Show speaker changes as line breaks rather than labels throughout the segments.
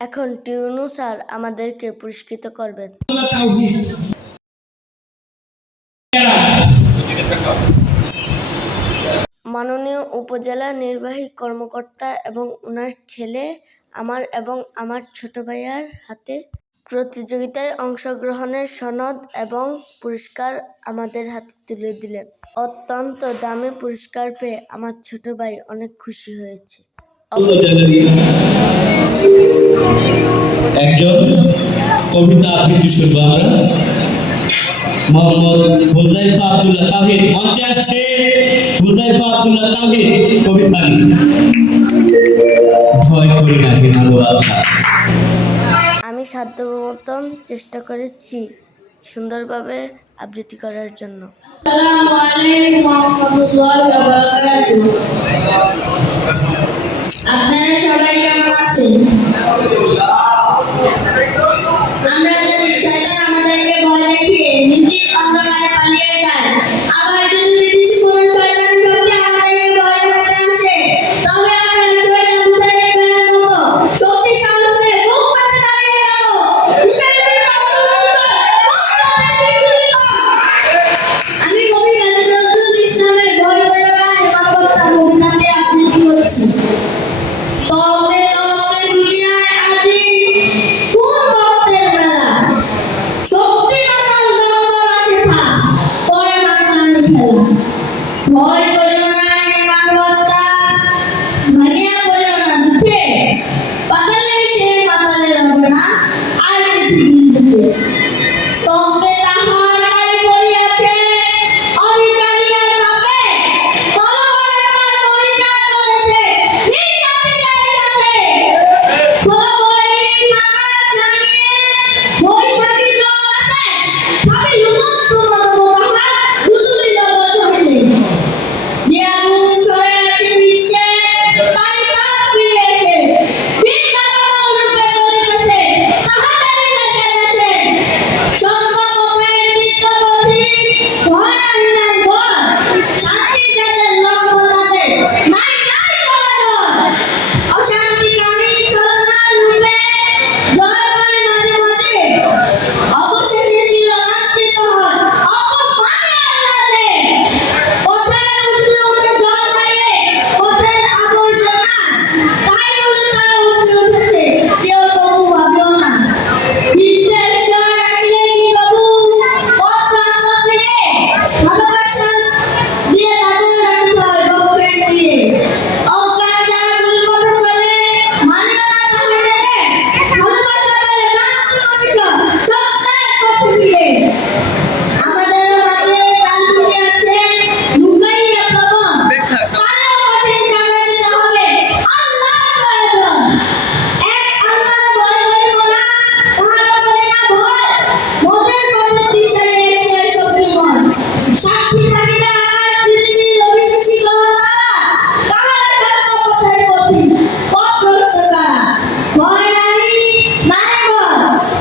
এখন টিউনু স্যার আমাদেরকে পুরস্কৃত করবেন। মাননীয় উপজেলা নির্বাহী কর্মকর্তা এবং ওনার ছেলে, আমার এবং আমার ছোট ভাইয়ার হাতে প্রতিযোগিতায় অংশগ্রহণের সনদ এবং পুরস্কার আমাদের হাতে তুলে দিলেন। অত্যন্ত দামি পুরস্কার পেয়ে আমার ছোট ভাই অনেক খুশি হয়েছে।
একজন কবিতা আবৃত্তি শুনব আমরা। মোহাম্মদ হুজাইফা আব্দুল্লাহ তাহির মঞ্চে আসছে হুজাইফা আব্দুল্লাহ তাহির কবিতা ভয় করি না হে
আমি সাধ্যমতন চেষ্টা করেছি সুন্দরভাবে আবৃত্তি করার জন্য।
আপনারা সবাই কেমন আছেন? Pode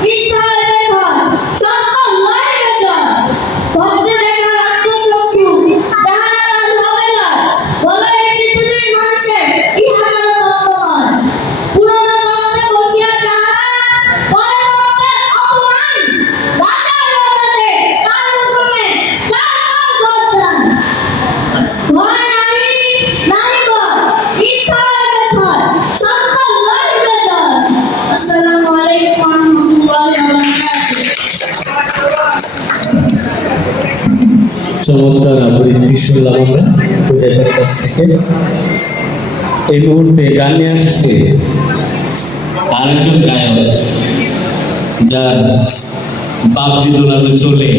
Вітаю!
চমৎকার আবৃত্তি শুনলাম আমরা উদয়পের কাছ থেকে। এই মুহূর্তে গানে নিয়ে আসছে আরেকজন গায়ক, যার বাপ বিদুলানো চলে।